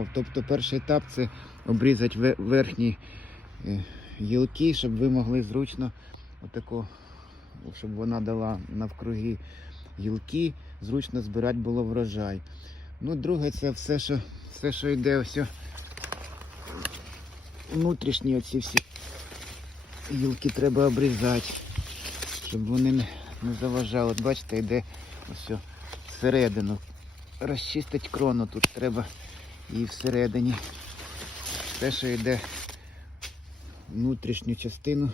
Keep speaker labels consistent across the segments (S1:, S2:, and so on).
S1: сформував. Тобто перший етап це обрізати верхні е, гілки, щоб ви могли зручно отако, щоб вона дала навкруги гілки, зручно збирати було врожай. Ну, друге, це все, що, все, що йде ось внутрішні оці всі гілки треба обрізати, щоб вони не, заважали. От бачите, йде ось всередину. Розчистить крону тут треба і всередині. Те, що йде внутрішню частину,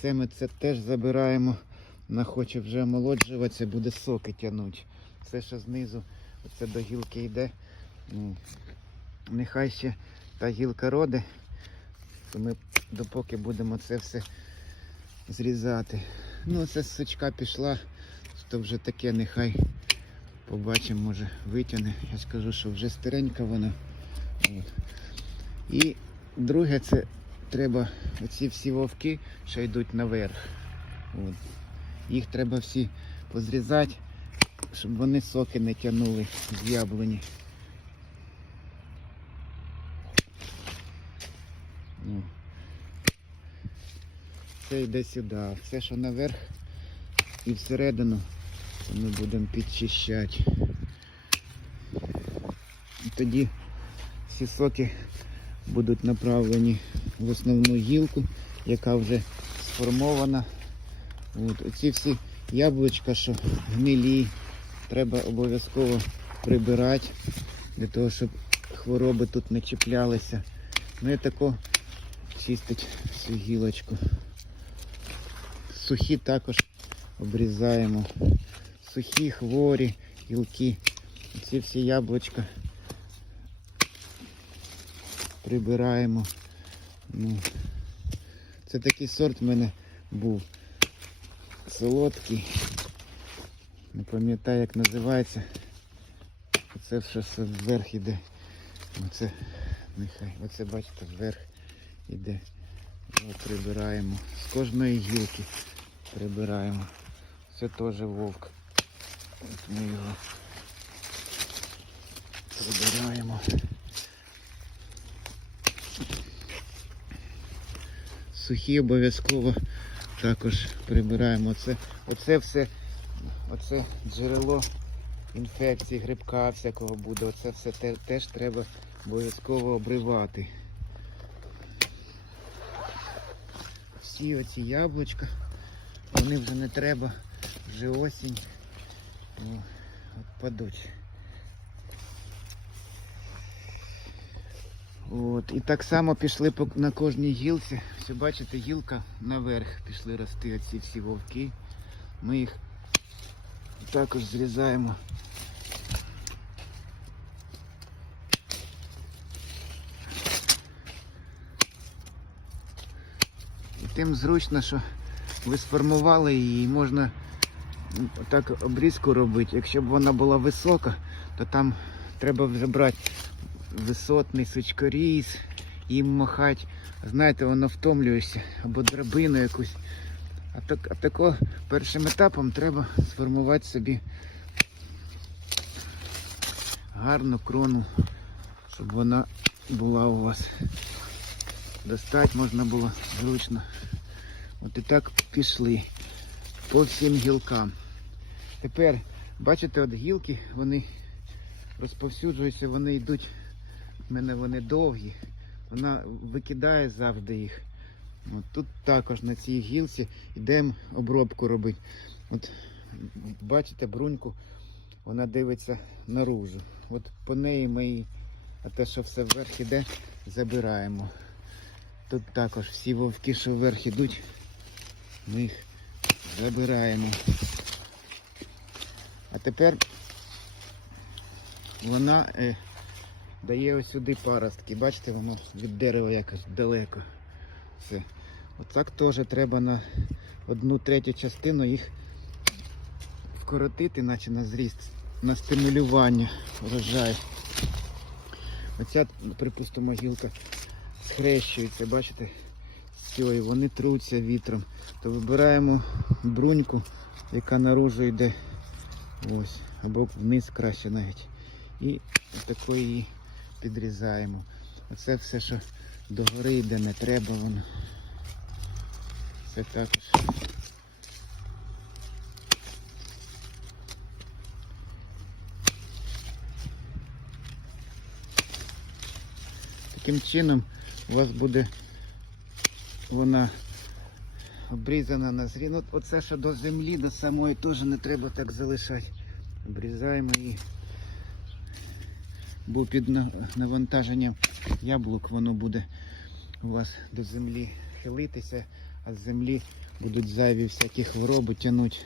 S1: це ми це теж забираємо. Вона хоче вже омолоджуватися, буде соки тягнути. Все, що знизу, оце до гілки йде. Ну, нехай ще та гілка роде, то ми допоки будемо це все зрізати. Ну, це з сучка пішла, то вже таке нехай побачимо, може витягне. Я скажу, що вже старенька вона. От. І друге, це треба оці всі вовки, що йдуть наверх. От. Їх треба всі позрізати, щоб вони соки не тягнули з яблуні. Ну. Це йде сюди. Все, що наверх і всередину, ми будемо підчищати. І тоді всі соки будуть направлені в основну гілку, яка вже сформована. От, оці всі яблучка, що гнилі, треба обов'язково прибирати, для того, щоб хвороби тут не чіплялися. Ну і тако чистить всю гілочку. Сухі також обрізаємо. Сухі, хворі, гілки. Ці всі яблучка прибираємо. Ну, це такий сорт в мене був солодкий. Не пам'ятаю як називається. Оце все вверх іде. Оце нехай. Оце бачите вверх іде. Його прибираємо. З кожної гілки прибираємо. Це теж вовк. От ми його прибираємо. Сухі обов'язково також прибираємо. Оце, оце все, оце джерело інфекції, грибка всякого буде. Оце все те, теж треба обов'язково обривати. Всі оці яблучка, вони вже не треба, вже осінь. Ну, падуть. От, і так само пішли на кожній гілці. Все, бачите, гілка наверх пішли рости оці всі вовки. Ми їх також зрізаємо. І тим зручно, що ви сформували її і можна так обрізку робити. Якщо б вона була висока, то там треба вже брати висотний сучкоріз, їм махати. Знаєте, воно втомлюєшся або драбину якусь. А так, а тако першим етапом треба сформувати собі гарну крону, щоб вона була у вас. Достати можна було зручно. От і так пішли по всім гілкам. Тепер, бачите, от гілки, вони розповсюджуються, вони йдуть, в мене вони довгі, вона викидає завжди їх. От тут також на цій гілці йдемо обробку робити. От бачите бруньку, вона дивиться наружу. От по неї ми її, а те, що все вверх іде, забираємо. Тут також всі вовки, що вверх ідуть, ми їх забираємо. А тепер вона е, дає ось сюди паростки. Бачите, воно від дерева якось далеко. Все. Отак теж треба на одну третю частину їх вкоротити, наче на зріст, на стимулювання врожаю. Оця, припустимо, гілка схрещується, бачите, з цієї вони труться вітром. То вибираємо бруньку, яка наружу йде. Ось, або вниз краще навіть. І такої її підрізаємо. Оце все, що догори йде, не треба воно. Це також. Таким чином у вас буде вона обрізана на зрі. Ну, оце що до землі, до самої теж не треба так залишати. Обрізаємо її. Бо під навантаженням яблук воно буде у вас до землі хилитися, а з землі будуть зайві всякі хвороби тягнути.